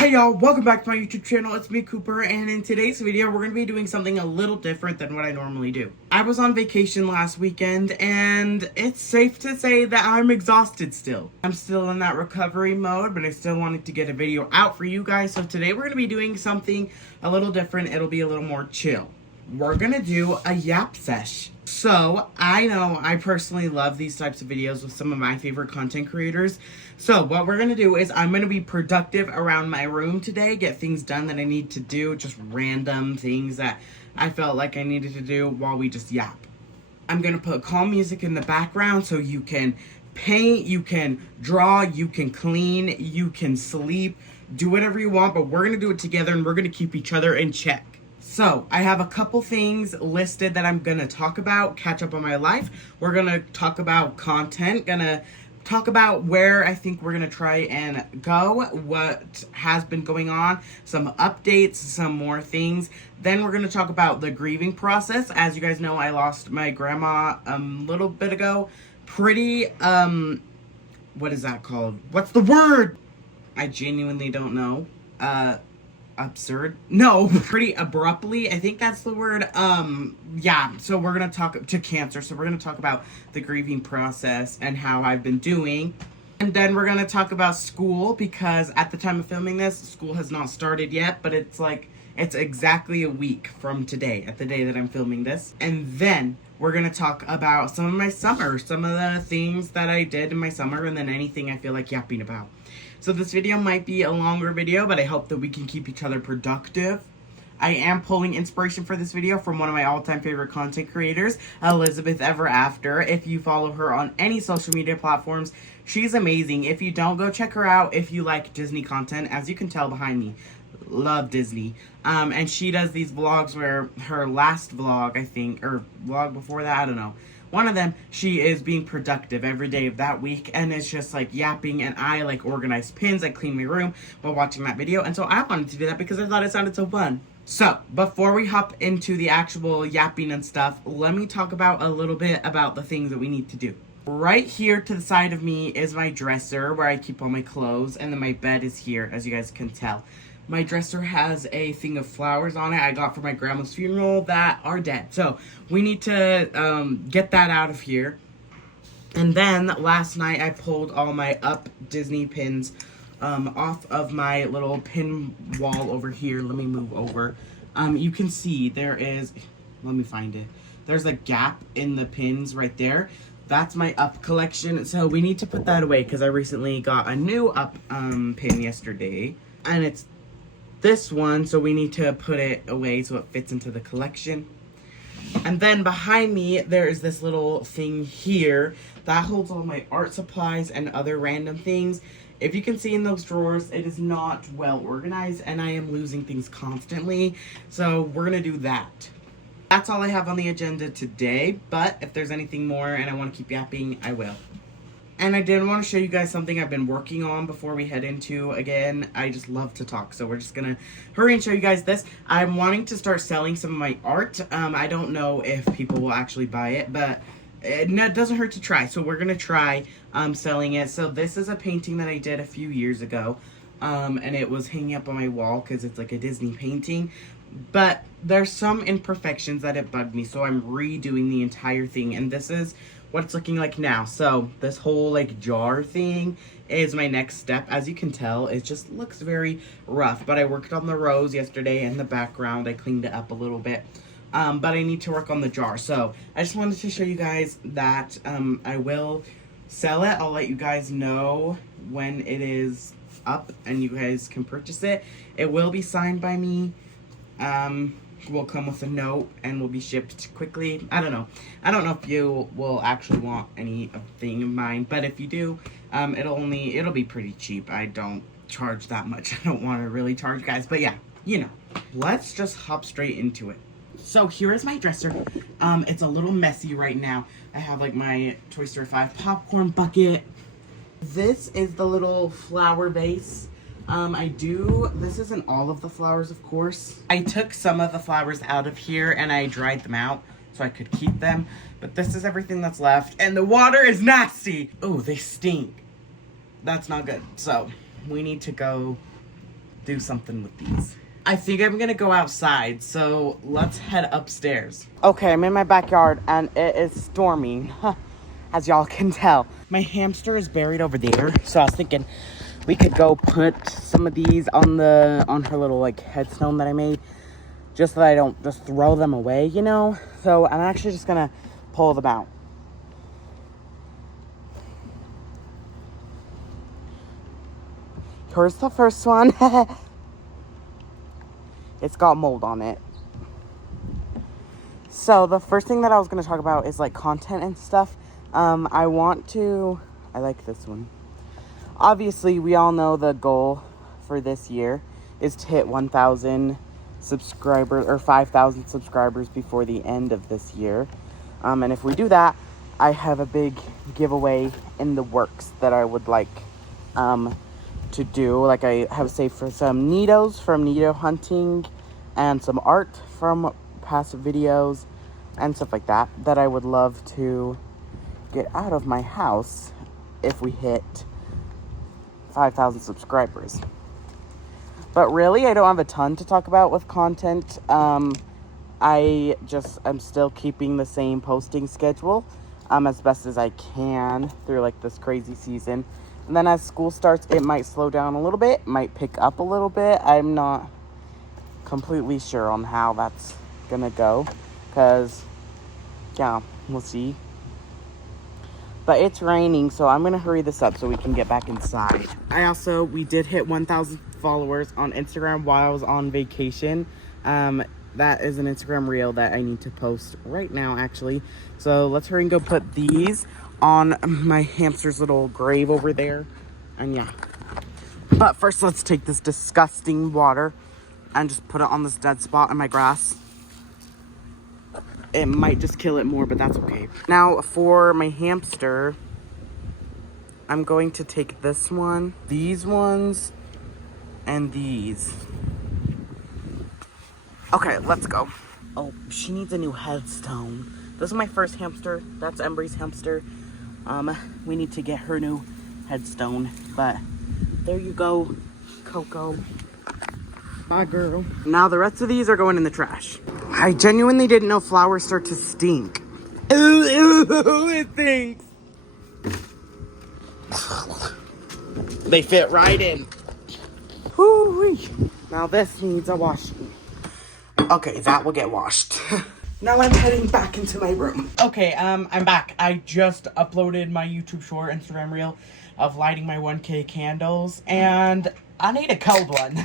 Hey y'all, welcome back to my YouTube channel. It's me, Cooper, and in today's video, we're going to be doing something a little different than what I normally do. I was on vacation last weekend, and it's safe to say that I'm exhausted still. I'm still in that recovery mode, but I still wanted to get a video out for you guys, so today we're going to be doing something a little different. It'll be a little more chill. We're going to do a yap sesh. So, I know I personally love these types of videos with some of my favorite content creators. So, what we're going to do is I'm going to be productive around my room today, get things done that I need to do, just random things that I felt like I needed to do while we just yap. I'm going to put calm music in the background so you can paint, you can draw, you can clean, you can sleep, do whatever you want, but we're going to do it together and we're going to keep each other in check. So, I have a couple things listed that I'm going to talk about, catch up on my life. We're going to talk about content, going to talk about where I think we're going to try and go, what has been going on, some updates, some more things. Then we're going to talk about the grieving process. As you guys know, I lost my grandma a little bit ago. Pretty, what is that called? What's the word? I genuinely don't know. Absurd? No, pretty abruptly. I think that's the word. Yeah, so we're going to talk to cancer. So we're going to talk about the grieving process and how I've been doing. And then we're going to talk about school because at the time of filming this, school has not started yet, but it's exactly a week from today, at the day that I'm filming this. And then we're going to talk about some of my summer, some of the things that I did in my summer, and then anything I feel like yapping about. So this video might be a longer video, but I hope that we can keep each other productive. I am pulling inspiration for this video from one of my all-time favorite content creators, Elizabeth Ever After. If you follow her on any social media platforms, she's amazing. If you don't, go check her out if you like Disney content. As you can tell behind me, love Disney. And she does these vlogs where her last vlog, I think, or vlog before that, I don't know. One of them, she is being productive every day of that week, and it's just like yapping, and I like organize pins, I clean my room while watching that video, and so I wanted to do that because I thought it sounded so fun. So, before we hop into the actual yapping and stuff, let me talk about a little bit about the things that we need to do. Right here to the side of me is my dresser where I keep all my clothes, and then my bed is here, as you guys can tell. My dresser has a thing of flowers on it I got for my grandma's funeral that are dead. So we need to get that out of here. And then last night I pulled all my Up Disney pins off of my little pin wall over here. Let me move over. You can see there is, let me find it. There's a gap in the pins right there. That's my Up collection. So we need to put that away because I recently got a new Up pin yesterday. And it's this one, so we need to put it away so it fits into the collection. And then behind me, there is this little thing here that holds all my art supplies and other random things. If you can see in those drawers, it is not well organized, and I am losing things constantly, so we're gonna do that. That's all I have on the agenda today, but if there's anything more and I want to keep yapping, I will. And I did want to show you guys something I've been working on before we head into, again, I just love to talk, so we're just going to hurry and show you guys this. I'm wanting to start selling some of my art. I don't know if people will actually buy it, but it doesn't hurt to try, so we're going to try selling it. So this is a painting that I did a few years ago, and it was hanging up on my wall because it's like a Disney painting. But there's some imperfections that it bugged me, so I'm redoing the entire thing, and this is what it's looking like now. So this whole like jar thing is my next step. As you can tell, it just looks very rough, but I worked on the rose yesterday in the background. I cleaned it up a little bit, but I need to work on the jar. So I just wanted to show you guys that I will sell it. I'll let you guys know when it is up and you guys can purchase it. It will be signed by me. Will come with a note and will be shipped quickly. I don't know if you will actually want anything of mine, but if you do, it'll be pretty cheap. I don't charge that much. I don't want to really charge guys, but yeah, you know. Let's just hop straight into it. So here is my dresser. It's a little messy right now. I have like my Toy Story 5 popcorn bucket. This is the little flower vase. This isn't all of the flowers, of course. I took some of the flowers out of here and I dried them out so I could keep them. But this is everything that's left. And the water is nasty. Oh, they stink. That's not good. So we need to go do something with these. I think I'm gonna go outside, so let's head upstairs. Okay, I'm in my backyard and it is storming, as y'all can tell. My hamster is buried over there, so I was thinking we could go put some of these on her little like headstone that I made, just so that I don't just throw them away, you know? So I'm actually just gonna pull them out. Here's the first one. It's got mold on it. So the first thing that I was going to talk about is like content and stuff. I like this one. Obviously, we all know the goal for this year is to hit 1,000 subscribers or 5,000 subscribers before the end of this year. And if we do that, I have a big giveaway in the works that I would like to do. Like, I have saved for some needles from needle hunting and some art from past videos and stuff like that I would love to get out of my house if we hit 5,000 subscribers. But really, I don't have a ton to talk about with content. I'm still keeping the same posting schedule as best as I can through like this crazy season. And then as school starts, it might slow down a little bit, might pick up a little bit. I'm not completely sure on how that's gonna go, because, yeah, we'll see. But it's raining, so I'm gonna hurry this up so we can get back inside. We did hit 1,000 followers on Instagram while I was on vacation. That is an Instagram reel that I need to post right now, actually. So let's hurry and go put these on my hamster's little grave over there. And yeah. But first, let's take this disgusting water and just put it on this dead spot in my grass. It might just kill it more, but that's okay. Now, for my hamster, I'm going to take this one, these ones, and these. Okay, let's go. Oh, she needs a new headstone. This is my first hamster. That's Embry's hamster. We need to get her new headstone. But there you go, Coco. Bye, girl. Now the rest of these are going in the trash. I genuinely didn't know flowers start to stink. Ew, it stinks. They fit right in. Whoo-wee. Now this needs a washing. Okay, that will get washed. Now I'm heading back into my room. Okay, I'm back. I just uploaded my YouTube short Instagram reel of lighting my 1K candles, and I need a cold one.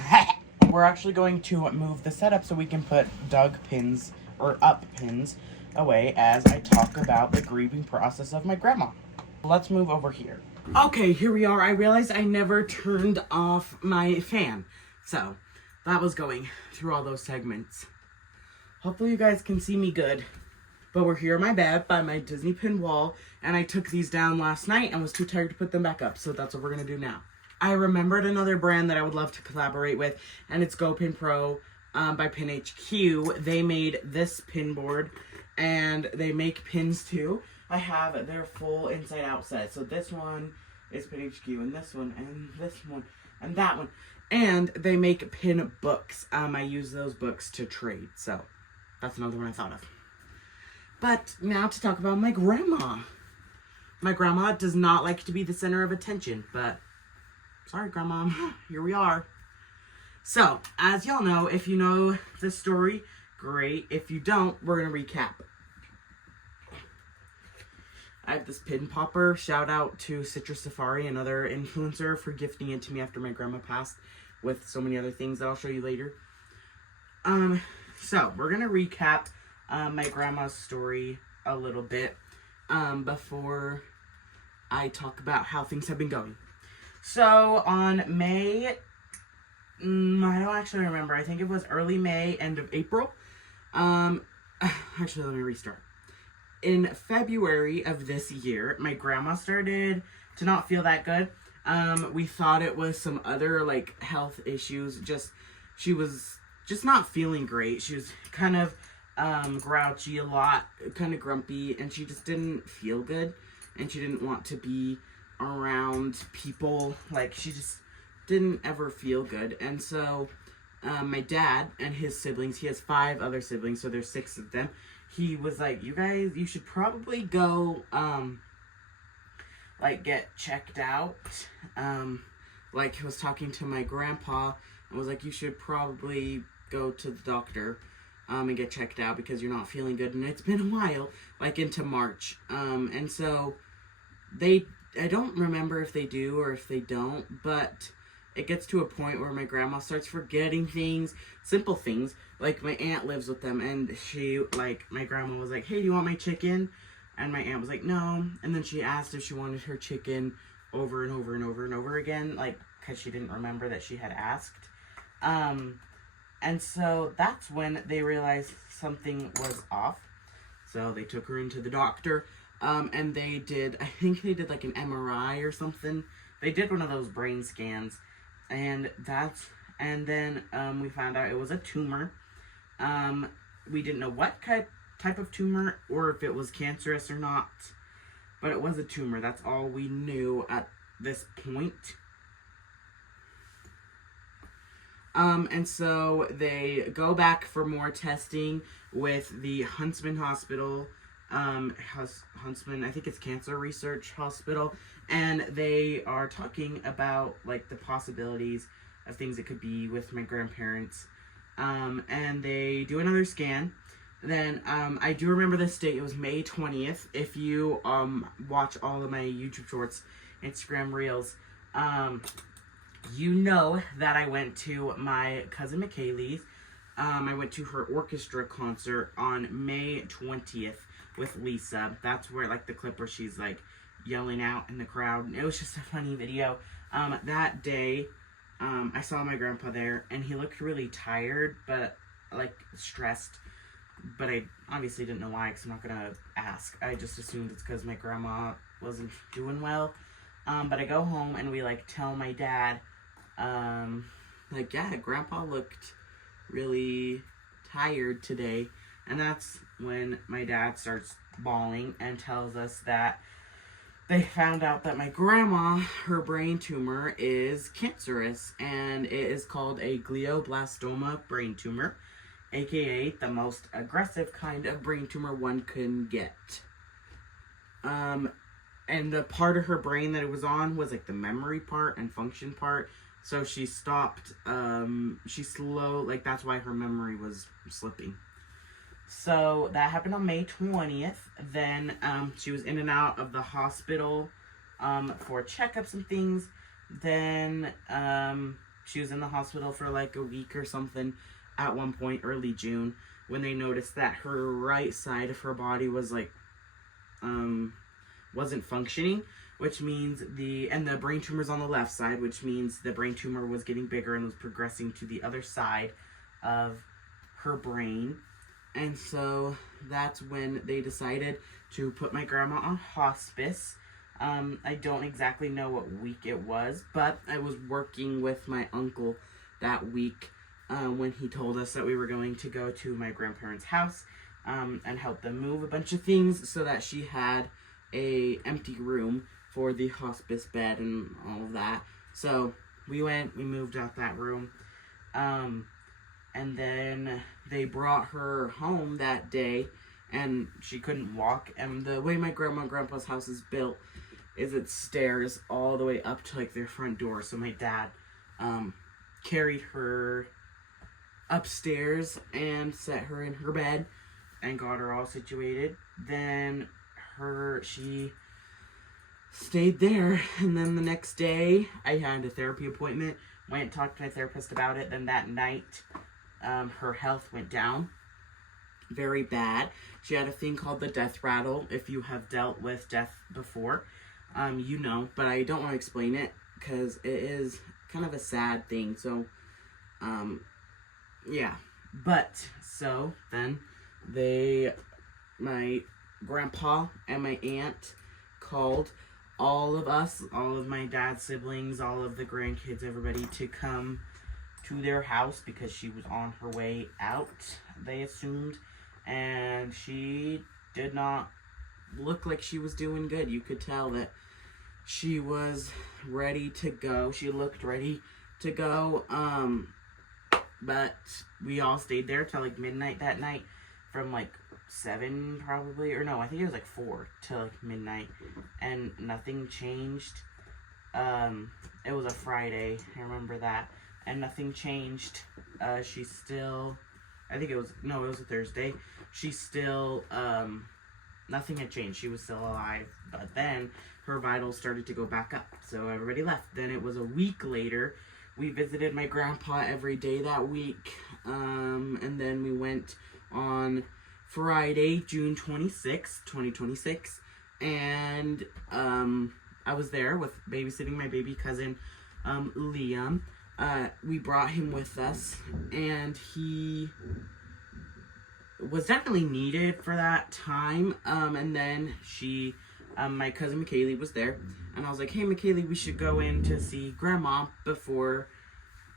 We're actually going to move the setup so we can put Doug pins, or up pins, away as I talk about the grieving process of my grandma. Let's move over here. Okay, here we are. I realized I never turned off my fan, so that was going through all those segments. Hopefully you guys can see me good. But we're here in my bed by my Disney pin wall, and I took these down last night and was too tired to put them back up, so that's what we're gonna do now. I remembered another brand that I would love to collaborate with, and it's GoPin Pro by Pin HQ. They made this pin board, and they make pins too. I have their full inside-out set. So this one is Pin HQ, and this one, and this one, and that one. And they make pin books. I use those books to trade, so that's another one I thought of. But now to talk about my grandma. My grandma does not like to be the center of attention, but sorry, Grandma, here we are. So, as y'all know, if you know the story, great. If you don't, we're going to recap. I have this pin popper. Shout out to Citrus Safari, another influencer, for gifting it to me after my grandma passed, with so many other things that I'll show you later. So, we're going to recap my grandma's story a little bit before I talk about how things have been going. So, on May, I don't actually remember. I think it was early May, end of April. Actually, let me restart. In February of this year, my grandma started to not feel that good. We thought it was some other, like, health issues. She was just not feeling great. She was kind of grouchy a lot, kind of grumpy, and she just didn't feel good. And she didn't want to be around people. Like, she just didn't ever feel good. And so my dad and his siblings, he has 5 other siblings, so there's 6 of them. He was like, you guys, you should probably go, like, get checked out. Like, he was talking to my grandpa and was like, you should probably go to the doctor, and get checked out because you're not feeling good. And it's been a while, like, into March. And so I don't remember if they do or if they don't, but it gets to a point where my grandma starts forgetting things, simple things. Like, my aunt lives with them, and she, like, my grandma was like, hey, do you want my chicken? And my aunt was like, no. And then she asked if she wanted her chicken over and over and over and over again, like, because she didn't remember that she had asked. And so that's when they realized something was off. So they took her into the doctor, and I think they did like an MRI or something. They did one of those brain scans, and then we found out it was a tumor. We didn't know what type of tumor or if it was cancerous or not, but it was a tumor. That's all we knew at this point. And so they go back for more testing with the Huntsman Hospital, Huntsman, I think it's Cancer Research Hospital, and they are talking about, like, the possibilities of things it could be with my grandparents. And they do another scan. Then, I do remember this date. It was May 20th. If you, watch all of my YouTube shorts, Instagram reels, you know that I went to my cousin McKaylee's. I went to her orchestra concert on May 20th with Lisa. That's where, like, the clip where she's, like, yelling out in the crowd. It was just a funny video. That day, I saw my grandpa there, and he looked really tired, but, like, stressed. But I obviously didn't know why, because I'm not going to ask. I just assumed it's because my grandma wasn't doing well. But I go home, and we, like, tell my dad, like, yeah, Grandpa looked really tired today. And that's when my dad starts bawling and tells us that they found out that my grandma, her brain tumor is cancerous, and it is called a glioblastoma brain tumor, aka the most aggressive kind of brain tumor one can get. And the part of her brain that it was on was, like, the memory part and function part. So she stopped, like, that's why her memory was slipping. So that happened on May 20th. Then, she was in and out of the hospital, for checkups and things. Then, she was in the hospital for, like, a week or something at one point, early June, when they noticed that her right side of her body was, like, wasn't functioning, which means the brain tumor's on the left side, which means the brain tumor was getting bigger and was progressing to the other side of her brain. And so that's when they decided to put my grandma on hospice. I don't exactly know what week it was, but I was working with my uncle that week when he told us that we were going to go to my grandparents' house and help them move a bunch of things so that she had a empty room for the hospice bed and all of that. So we moved out that room, and then they brought her home that day, and she couldn't walk. And the way my grandma and grandpa's house is built is it's stairs all the way up to, like, their front door. So my dad carried her upstairs and set her in her bed and got her all situated. Then she stayed there, and then the next day I had a therapy appointment, went and talked to my therapist about it. Then that night, her health went down very bad. She had a thing called the death rattle. If you have dealt with death before, you know, but I don't want to explain it because it is kind of a sad thing. So yeah, but so then my grandpa and my aunt called all of us, all of my dad's siblings, all of the grandkids, everybody, to come to their house because she was on her way out, they assumed, and she did not look like she was doing good. You could tell that she was ready to go. She looked ready to go. But we all stayed there till like midnight that night, from like 7 probably, or no, I think it was like 4 till like midnight, and nothing changed. It was a Friday, I remember that, and nothing changed. She still, I think it was, no, it was a Thursday. She still, nothing had changed. She was still alive, but then her vitals started to go back up, so everybody left. Then it was a week later. We visited my grandpa every day that week, and then we went on Friday, June 26th, 2026, and I was there with babysitting my baby cousin, Liam. We brought him with us, and he was definitely needed for that time, and then my cousin McKaylee was there, and I was like, hey McKaylee, we should go in to see Grandma before,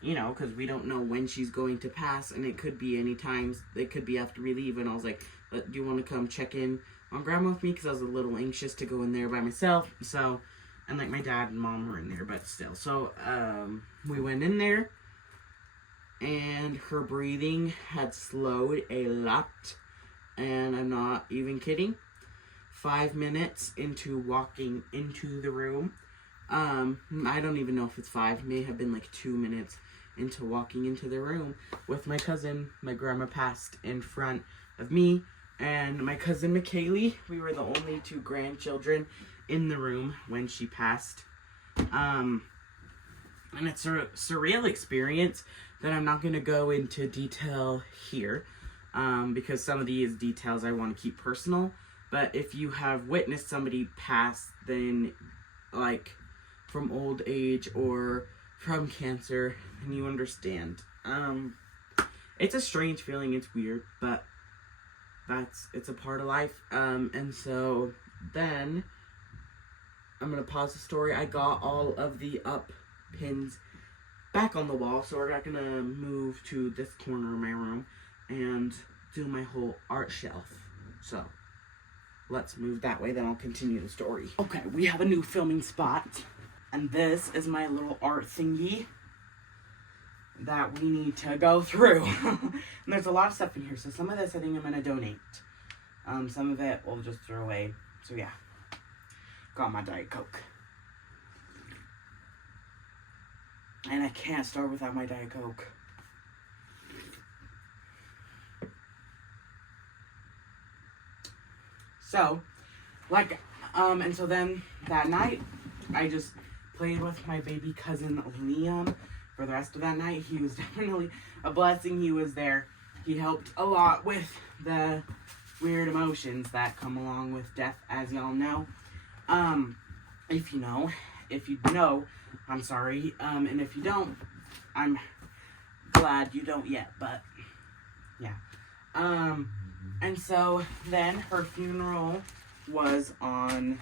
you know, because we don't know when she's going to pass, and it could be any time, it could be after we leave, and I was like, do you want to come check in on Grandma with me, because I was a little anxious to go in there by myself, so, and like my dad and mom were in there, but still, so, we went in there, and her breathing had slowed a lot, and I'm not even kidding. 5 minutes into walking into the room, I don't even know if it's 5, may have been like 2 minutes into walking into the room with my cousin. My grandma passed in front of me and my cousin McKaylee. We were the only 2 grandchildren in the room when she passed. And it's a surreal experience that I'm not going to go into detail here, because some of these details I want to keep personal. But if you have witnessed somebody pass, then, like, from old age or from cancer, then you understand. It's a strange feeling, it's weird, but it's a part of life. And so then, I'm going to pause the story. I got all of the up pins back on the wall, so we're not going to move to this corner of my room and do my whole art shelf. So let's move that way, then I'll continue the story. Okay, we have a new filming spot, and this is my little art thingy that we need to go through. And there's a lot of stuff in here, so some of this I think I'm going to donate. Some of it we'll just throw away. So yeah, got my Diet Coke. And I can't start without my Diet Coke. So, like, and so then that night, I just played with my baby cousin Liam for the rest of that night. He was definitely a blessing. He was there. He helped a lot with the weird emotions that come along with death, as y'all know. If you know, I'm sorry. And if you don't, I'm glad you don't yet, but yeah. And so then her funeral was on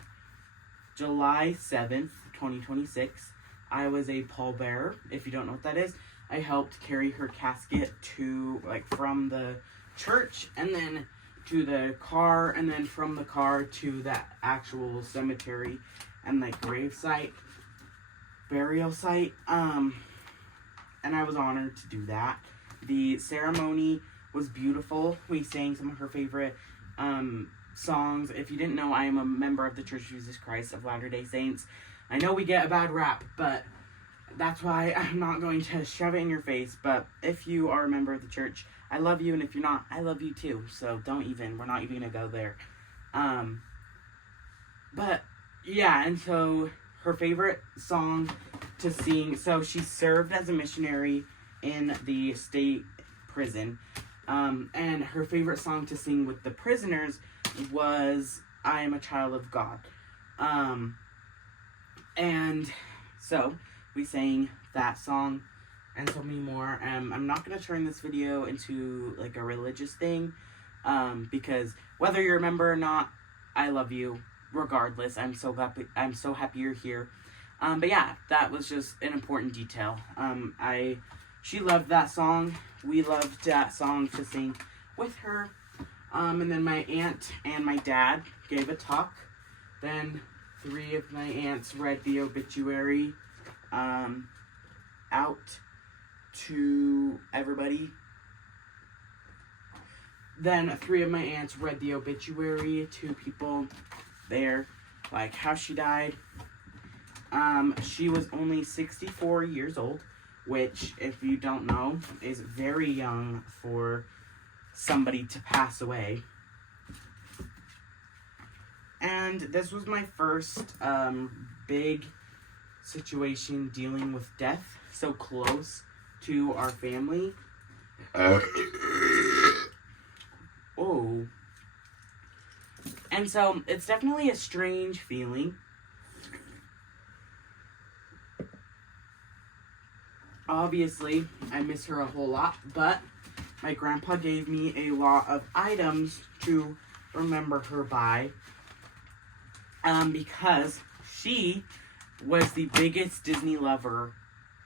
July 7th, 2026. I was a pallbearer. If you don't know what that is, I helped carry her casket from the church and then to the car, and then from the car to the actual cemetery and grave site, burial site. And I was honored to do that. The ceremony was beautiful. We sang some of her favorite songs. If you didn't know, I am a member of the Church of Jesus Christ of Latter-day Saints. I know we get a bad rap, but that's why I'm not going to shove it in your face. But if you are a member of the church, I love you, and if you're not, I love you too. So we're not even gonna go there. But yeah, and so her favorite song to sing, so she served as a missionary in the state prison. And her favorite song to sing with the prisoners was I Am a Child of God. And so we sang that song and so many more. I'm not going to turn this video into a religious thing, because whether you're a member or not, I love you regardless. I'm so happy you're here. But yeah, that was just an important detail. She loved that song. We loved that song to sing with her. And then my aunt and my dad gave a talk. Then 3 of my aunts read the obituary out to everybody. Then 3 of my aunts read the obituary to people there, like how she died. She was only 64 years old, which, if you don't know, is very young for somebody to pass away. And this was my first big situation dealing with death so close to our family. Oh. And so it's definitely a strange feeling. Obviously, I miss her a whole lot, but my grandpa gave me a lot of items to remember her by. Because she was the biggest Disney lover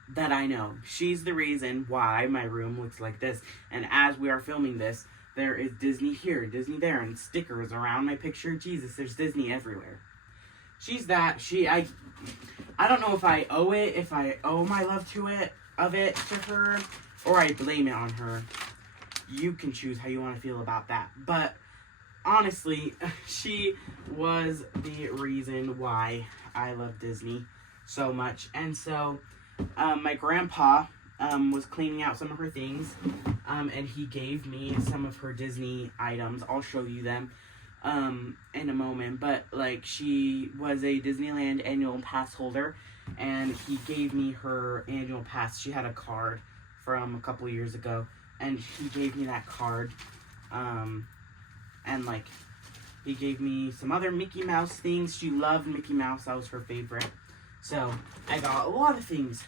that I know. She's the reason why my room looks like this. And as we are filming this, there is Disney here, Disney there, and stickers around my picture of Jesus. There's Disney everywhere. She's that. I don't know if I owe my love of it to her, or I blame it on her. You can choose how you want to feel about that. But honestly, she was the reason why I love Disney so much. And so, my grandpa was cleaning out some of her things, and he gave me some of her Disney items. I'll show you them in a moment. But, like, she was a Disneyland annual pass holder, and he gave me her annual pass. She had a card from a couple years ago, and he gave me that card. And, like, he gave me some other Mickey Mouse things. She loved Mickey Mouse. That was her favorite. So, I got a lot of things.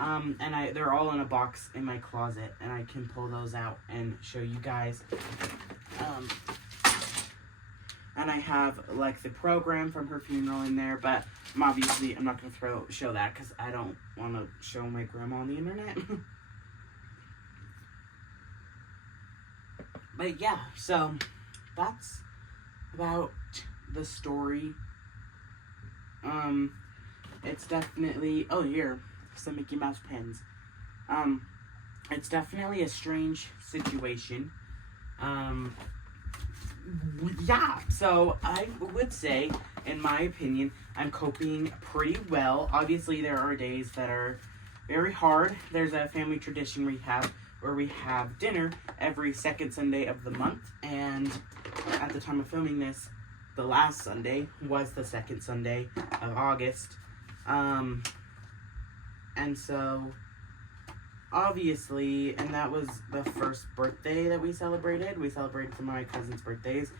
And they're all in a box in my closet. And I can pull those out and show you guys. And I have, like, the program from her funeral in there. But I'm not going to show that because I don't want to show my grandma on the internet. But, yeah, so that's about the story. It's definitely, oh, here, some Mickey Mouse pens. It's definitely a strange situation. Yeah, so I would say, in my opinion, I'm coping pretty well. Obviously, there are days that are very hard. There's a family tradition we have where we have dinner every second Sunday of the month, and at the time of filming this, the last Sunday was the second Sunday of August. And so, obviously, and that was the first birthday that we celebrated. We celebrated some of my cousin's birthdays,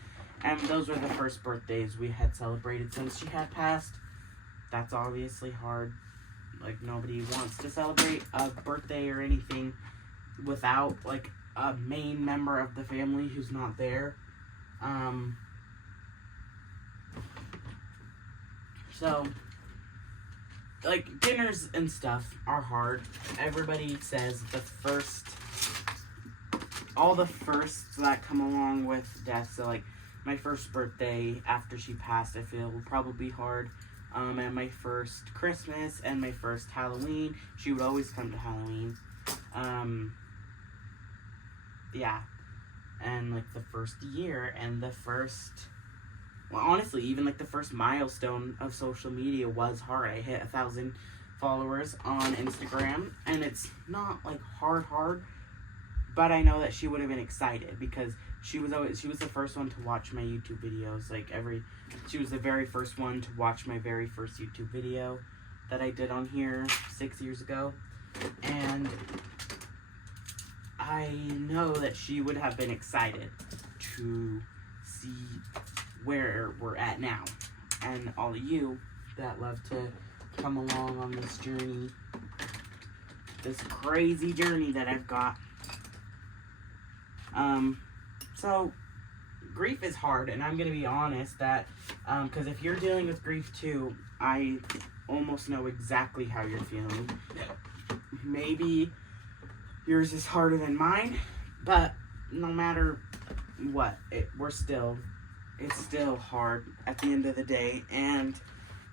and those were the first birthdays we had celebrated since she had passed. That's obviously hard. Like, nobody wants to celebrate a birthday or anything without, like, a main member of the family who's not there. So, like, dinners and stuff are hard. Everybody says all the firsts that come along with death. So, like, my first birthday after she passed, I feel will probably be hard. And my first Christmas and my first Halloween. She would always come to Halloween. Yeah. And, like, the first year and the first... Well, honestly, even, like, the first milestone of social media was hard. I hit 1,000 followers on Instagram, and it's not, like, hard, but I know that she would have been excited because she was the first one to watch my YouTube videos. Like, she was the very first one to watch my very first YouTube video that I did on here 6 years ago, and I know that she would have been excited to see where we're at now. And all of you that love to come along on this journey, this crazy journey that I've got. So grief is hard, and I'm gonna be honest that because if you're dealing with grief too, I almost know exactly how you're feeling. Maybe yours is harder than mine, but no matter what, it's still hard at the end of the day. And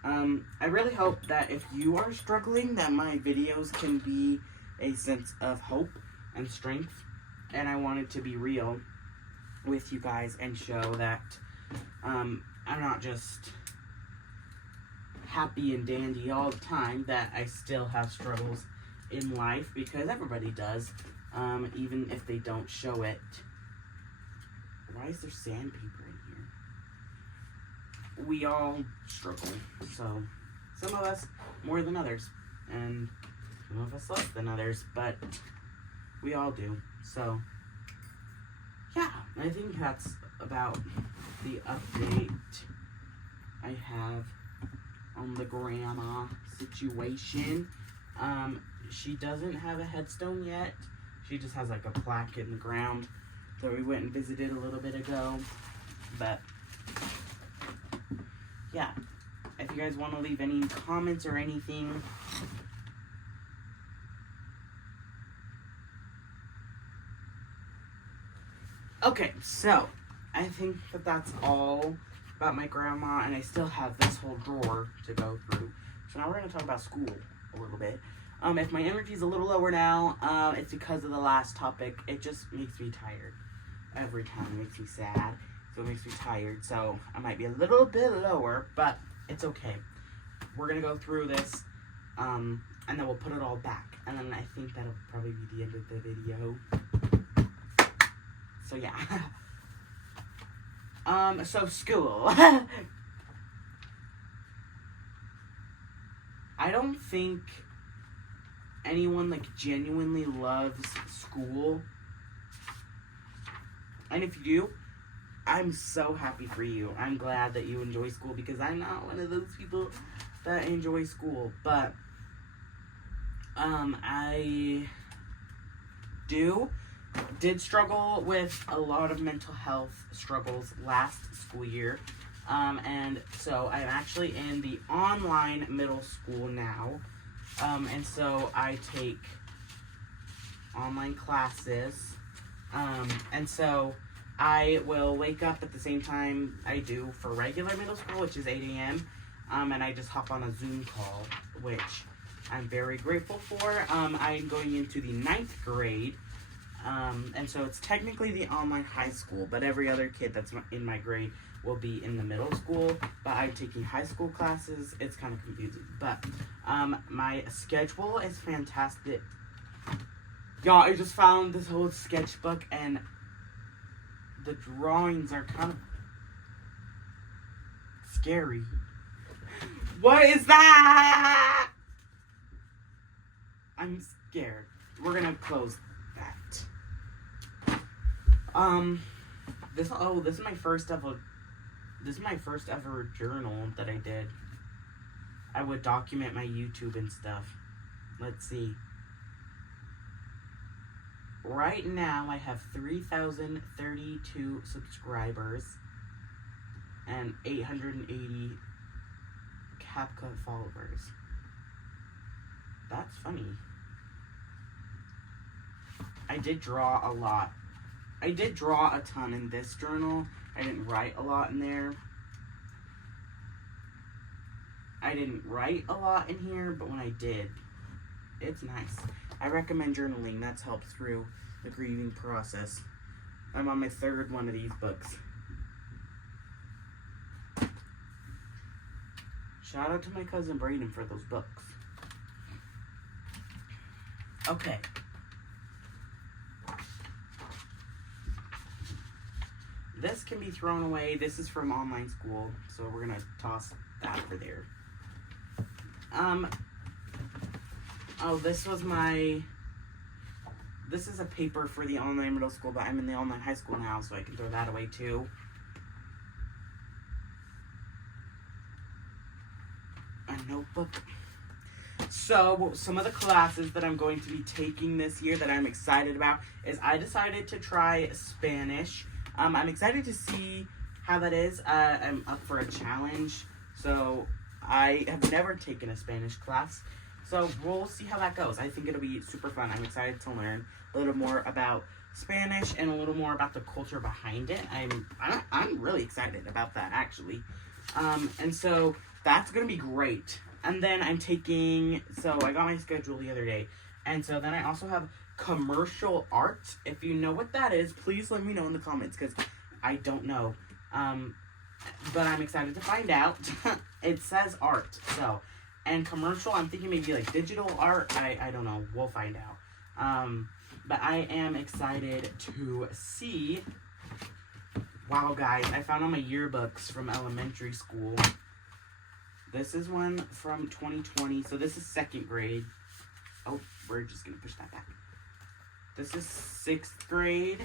I really hope that if you are struggling, that my videos can be a sense of hope and strength. And I wanted to be real with you guys and show that I'm not just happy and dandy all the time, that I still have struggles in life, because everybody does, even if they don't show it. Why is there sandpaper in here? We all struggle, so some of us more than others, and some of us less than others, but we all do. So yeah, I think that's about the update I have on the grandma situation. She doesn't have a headstone yet. She just has like a plaque in the ground that we went and visited a little bit ago. But yeah, if you guys want to leave any comments or anything, okay, so I think that that's all about my grandma, and I still have this whole drawer to go through. So now we're going to talk about school a little bit. If my energy is a little lower now, it's because of the last topic. It just makes me tired. Every time it makes me sad, so it makes me tired. So I might be a little bit lower, but it's okay. We're going to go through this, and then we'll put it all back. And then I think that'll probably be the end of the video. So yeah. So school. I don't think anyone like genuinely loves school. And if you do, I'm so happy for you. I'm glad that you enjoy school, because I'm not one of those people that enjoy school. But I did struggle with a lot of mental health struggles last school year. And so I'm actually in the online middle school now. And so I take online classes. And so I will wake up at the same time I do for regular middle school, which is 8 a.m. And I just hop on a Zoom call, which I'm very grateful for. I'm going into the 9th grade. And so it's technically the online high school, but every other kid that's in my grade will be in the middle school. But I'm taking high school classes. It's kind of confusing. But my schedule is fantastic. Y'all, I just found this old sketchbook, and the drawings are kind of scary. What is that? I'm scared. We're gonna close that. This is my first ever journal that I did. I would document my YouTube and stuff. Let's see. Right now I have 3,032 subscribers and 880 CapCut followers. That's funny. I did draw a lot. I did draw a ton in this journal. I didn't write a lot in there. I didn't write a lot in here, but when I did, it's nice. I recommend journaling. That's helped through the grieving process. I'm on my 3rd one of these books. Shout out to my cousin Brayden for those books. Okay. This can be thrown away. This is from online school, so we're gonna toss that over there. Oh, this is a paper for the online middle school, but I'm in the online high school now, so I can throw that away too. A notebook. So, some of the classes that I'm going to be taking this year that I'm excited about is I decided to try Spanish. I'm excited to see how that is. I'm up for a challenge. So, I have never taken a Spanish class. So, we'll see how that goes. I think it'll be super fun. I'm excited to learn a little more about Spanish and a little more about the culture behind it. I'm really excited about that, actually. And so, that's going to be great. And then I'm taking, so I got my schedule the other day. And so then I also have commercial art. If you know what that is, please let me know in the comments, because I don't know. But I'm excited to find out. It says art, so. And commercial, I'm thinking maybe like digital art. I don't know. We'll find out. But I am excited to see. Wow, guys. I found all my yearbooks from elementary school. This is one from 2020. So this is 2nd grade. Oh, we're just going to push that back. This is 6th grade,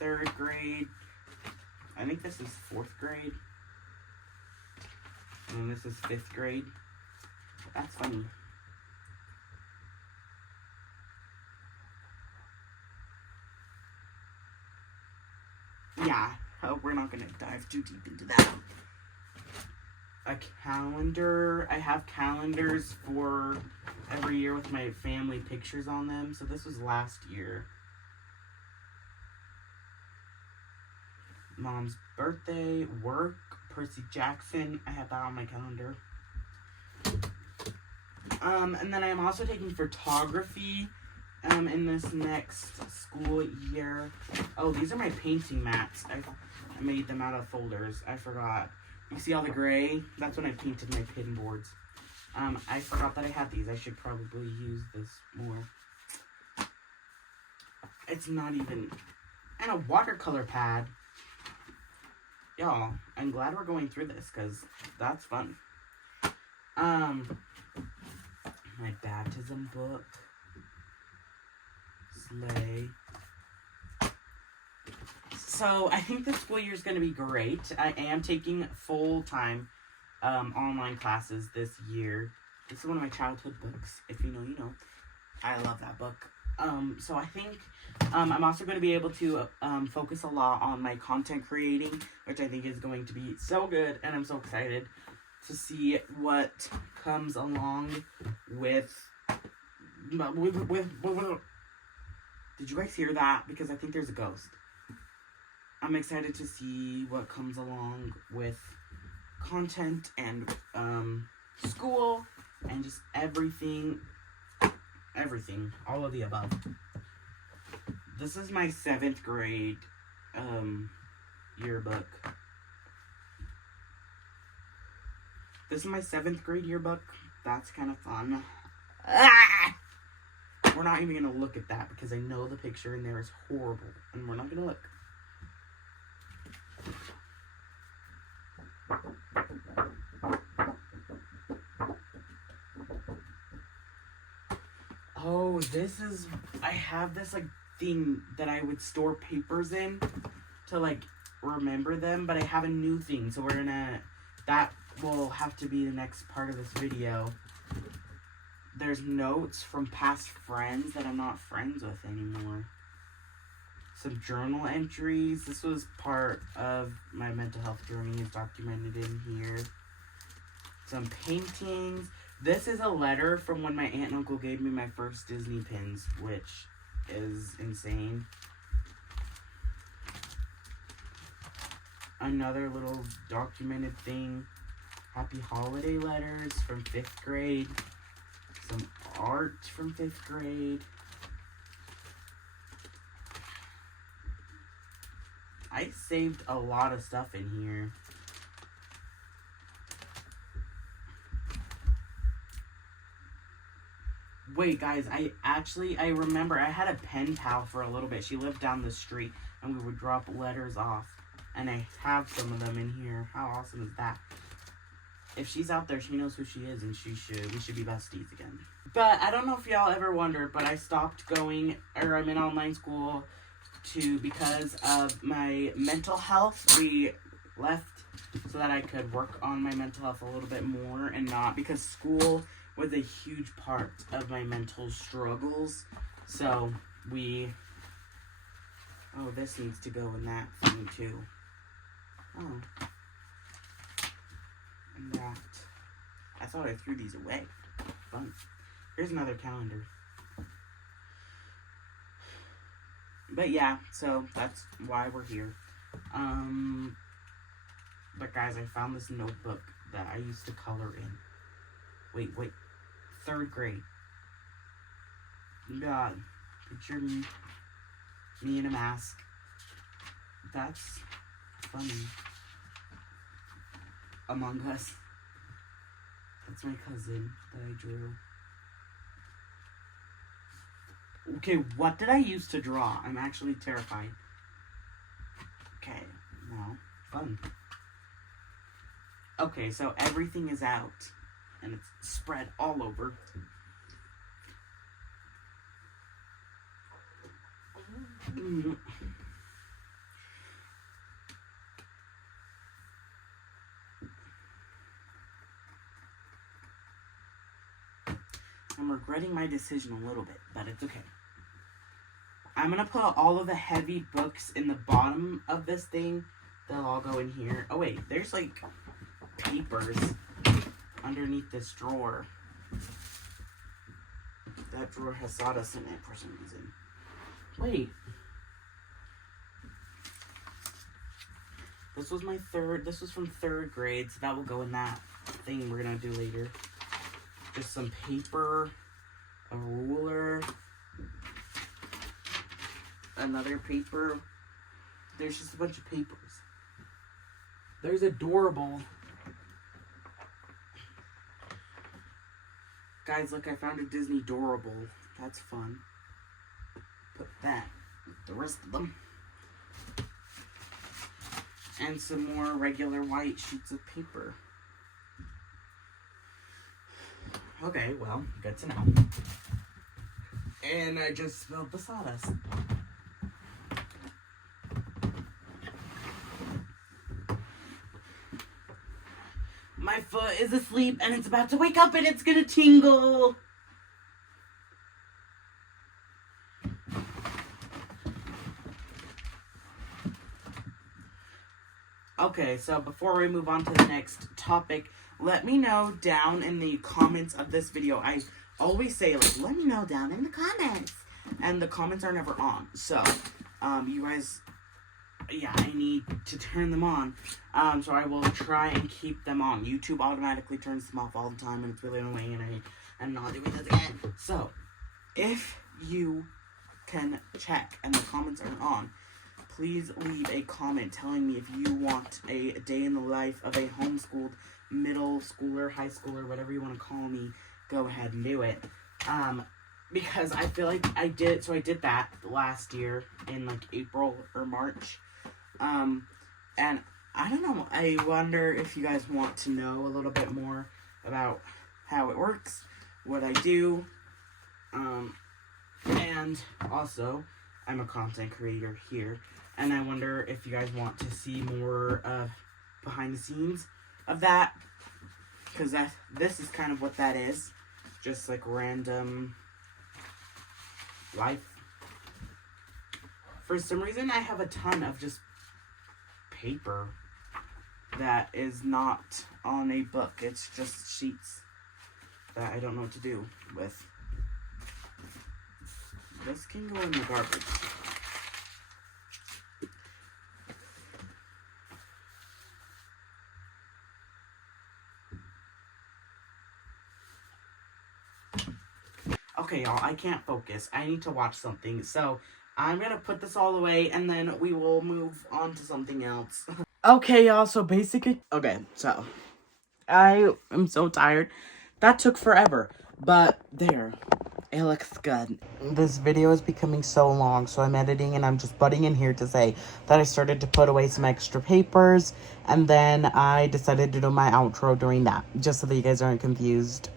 3rd grade. I think this is 4th grade. And this is 5th grade. That's funny. Yeah, we're not going to dive too deep into that. A calendar. I have calendars for every year with my family pictures on them. So this was last year. Mom's birthday, work, Percy Jackson. I have that on my calendar. And then I'm also taking photography in this next school year. Oh, these are my painting mats. I made them out of folders. I forgot. You see all the gray? That's when I painted my pin boards. I forgot that I had these. I should probably use this more. It's not even... And a watercolor pad. Y'all, I'm glad we're going through this, because that's fun. My baptism book. Slay. So, I think this school year is going to be great. I am taking full-time online classes this year. This is one of my childhood books. If you know, you know. I love that book. So I think I'm also going to be able to focus a lot on my content creating, which I think is going to be so good, and I'm so excited to see what comes along with Did you guys hear that? Because I think there's a ghost. I'm excited to see what comes along with content and school and just everything, all of the above. This is my 7th grade yearbook. This is my 7th grade yearbook. That's kind of fun. Ah! We're not even going to look at that because I know the picture in there is horrible. And we're not going to look. Oh, this is... I have this, like, thing that I would store papers in to, like, remember them. But I have a new thing. So we're going to... That will have to be the next part of this video. There's notes from past friends that I'm not friends with anymore. Some journal entries. This was part of my mental health journey is documented in here. Some paintings. This is a letter from when my aunt and uncle gave me my first Disney pins, which is insane. Another little documented thing. Happy holiday letters from 5th grade. Some art from 5th grade. I saved a lot of stuff in here. Wait, guys, I remember I had a pen pal for a little bit. She lived down the street, and we would drop letters off. And I have some of them in here. How awesome is that? If she's out there, she knows who she is, and we should be besties again. But I don't know if y'all ever wondered, but I stopped going, or I'm in online school because of my mental health. We left so that I could work on my mental health a little bit more and not, because school was a huge part of my mental struggles. So oh, this needs to go in that thing too. Oh. And that. I thought I threw these away. Fun. Here's another calendar. But yeah, so that's why we're here. But guys, I found this notebook that I used to color in. Wait. 3rd grade. God. Picture me in a mask. That's funny. Among Us. That's my cousin that I drew. Okay, what did I used to draw? I'm actually terrified. Okay, well, fun. Okay, so everything is out. And it's spread all over. I'm regretting my decision a little bit, but it's okay. I'm gonna put all of the heavy books in the bottom of this thing. They'll all go in here. Oh wait, there's like papers underneath this drawer. That drawer has sawdust in it for some reason. Wait. This was from 3rd grade, so that will go in that thing we're gonna do later. Just some paper, a ruler, another paper. There's just a bunch of papers. There's adorable. Guys, look, I found a Disney Dorable. That's fun. Put that with the rest of them. And some more regular white sheets of paper. Okay, well, good to know. And I just spilled the sawdust. My foot is asleep and it's about to wake up and it's gonna tingle. Okay, so before we move on to the next topic, let me know down in the comments of this video. I always say, like, let me know down in the comments. And the comments are never on. So, you guys, yeah, I need to turn them on. So I will try and keep them on. YouTube automatically turns them off all the time, and it's really annoying, and I'm not doing this again. So, if you can check and the comments aren't on, please leave a comment telling me if you want a day in the life of a homeschooled middle schooler, high schooler, whatever you want to call me. Go ahead and do it. Because I feel like I did that last year in like April or March. And I don't know, I wonder if you guys want to know a little bit more about how it works, what I do. And also, I'm a content creator here. And I wonder if you guys want to see more behind the scenes of that. Because this is kind of what that is. Just like random life. For some reason, I have a ton of just paper that is not on a book. It's just sheets that I don't know what to do with. This can go in the garbage. Okay, y'all, I can't focus. I need to watch something. So, I'm gonna put this all away, and then we will move on to something else. Okay, y'all, so basically... Okay, so, I am so tired. That took forever, but there. It looks good. This video is becoming so long, so I'm editing, and I'm just butting in here to say that I started to put away some extra papers, and then I decided to do my outro during that, just so that you guys aren't confused.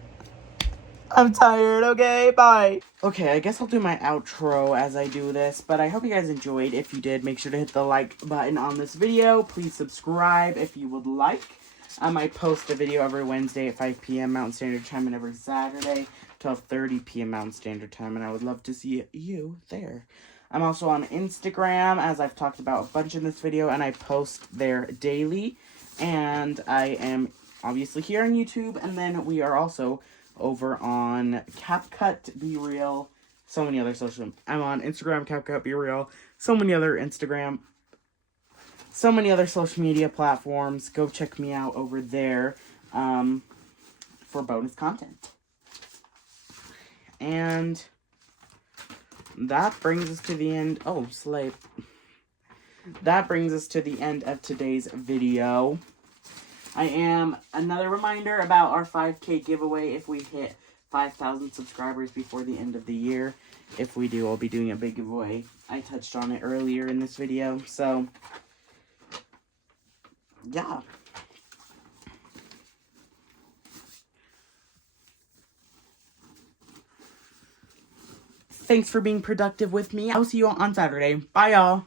I'm tired, okay? Bye. Okay, I guess I'll do my outro as I do this, but I hope you guys enjoyed. If you did, make sure to hit the like button on this video. Please subscribe if you would like. I might post a video every Wednesday at 5 p.m. Mountain Standard Time and every Saturday, 12:30 p.m. Mountain Standard Time, and I would love to see you there. I'm also on Instagram, as I've talked about a bunch in this video, and I post there daily. And I am obviously here on YouTube, and then we are also over on CapCut, Be Real, so many other social... I'm on Instagram, CapCut, Be Real, so many other social media platforms. Go check me out over there. for bonus content. And that brings us to the end. Oh, slay. That brings us to the end of today's video. Another reminder about our 5K giveaway if we hit 5,000 subscribers before the end of the year. If we do, I'll be doing a big giveaway. I touched on it earlier in this video, so yeah. Thanks for being productive with me. I'll see you all on Saturday. Bye, y'all.